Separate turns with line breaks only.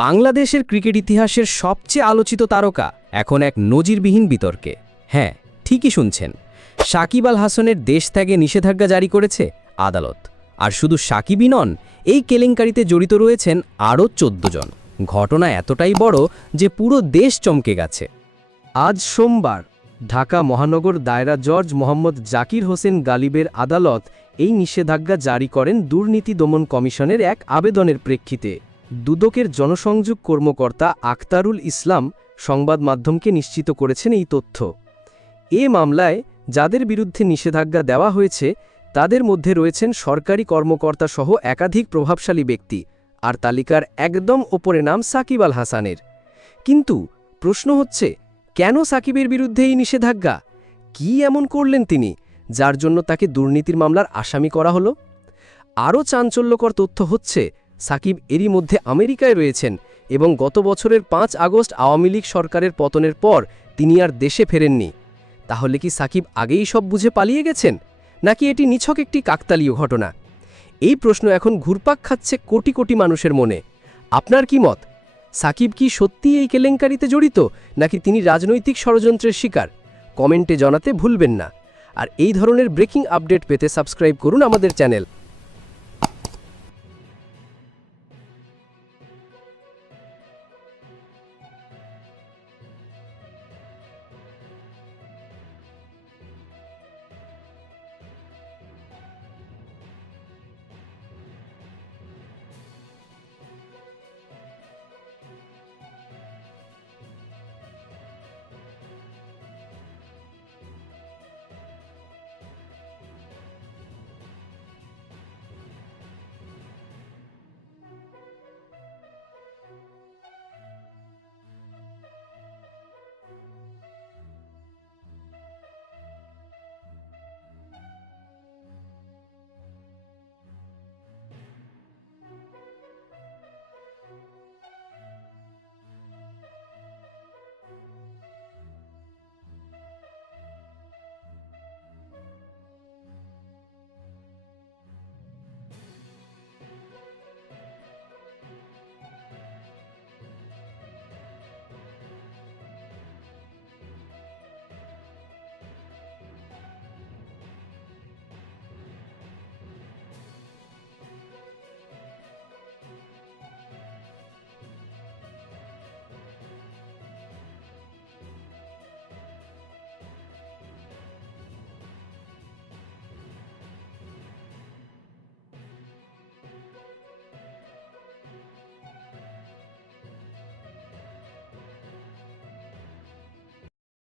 বাংলাদেশের ক্রিকেট ইতিহাসের সবচেয়ে আলোচিত তারকা এখন এক নজিরবিহীন বিতর্কে। হ্যাঁ ঠিকই শুনছেন। সাকিব আল হাসনের দেশ ত্যাগে নিষেধাজ্ঞা জারি করেছে আদালত। আর শুধু সাকিবই নন, এই কেলেঙ্কারিতে জড়িত রয়েছেন আরও চোদ্দ জন। ঘটনা এতটাই বড় যে পুরো দেশ চমকে গেছে। আজ সোমবার ঢাকা মহানগর দায়রা জর্জ মোহাম্মদ জাকির হোসেন গালিবের আদালত এই নিষেধাজ্ঞা জারি করেন দুর্নীতি দমন কমিশনের এক আবেদনের প্রেক্ষিতে। দুদকের জনসংযোগ কর্মকর্তা আখতারুল ইসলাম সংবাদ মাধ্যমকে নিশ্চিত করেছেন এই তথ্য। এ মামলায় যাদের বিরুদ্ধে নিষেধাজ্ঞা দেওয়া হয়েছে, তাদের মধ্যে রয়েছেন সরকারি কর্মকর্তা সহ একাধিক প্রভাবশালী ব্যক্তি, আর তালিকার একদম ওপরে নাম সাকিব আল হাসানের। কিন্তু প্রশ্ন হচ্ছে, কেন সাকিবের বিরুদ্ধে এই নিষেধাজ্ঞা? কি এমন করলেন তিনি, যার জন্য তাকে দুর্নীতির মামলার আসামি করা হলো? আরও চাঞ্চল্যকর তথ্য হচ্ছে সাকিব এরই মধ্যে আমেরিকায় রয়েছেন এবং গত বছরের পাঁচ আগস্ট আওয়ামী লীগ সরকারের পতনের পর তিনি আর দেশে ফেরেননি। তাহলে কি সাকিব আগেই সব বুঝে পালিয়ে গেছেন? নাকি এটি নিছক একটি কাকতালীয় ঘটনা? এই প্রশ্ন এখন ঘুরপাক খাচ্ছে কোটি কোটি মানুষের মনে। আপনার কি মত? সাকিব কি সত্যি এই কেলেঙ্কারিতে জড়িত, নাকি তিনি রাজনৈতিক ষড়যন্ত্রের শিকার? কমেন্টে জানাতে ভুলবেন না। আর এই ধরনের ব্রেকিং আপডেট পেতে সাবস্ক্রাইব করুন আমাদের চ্যানেল।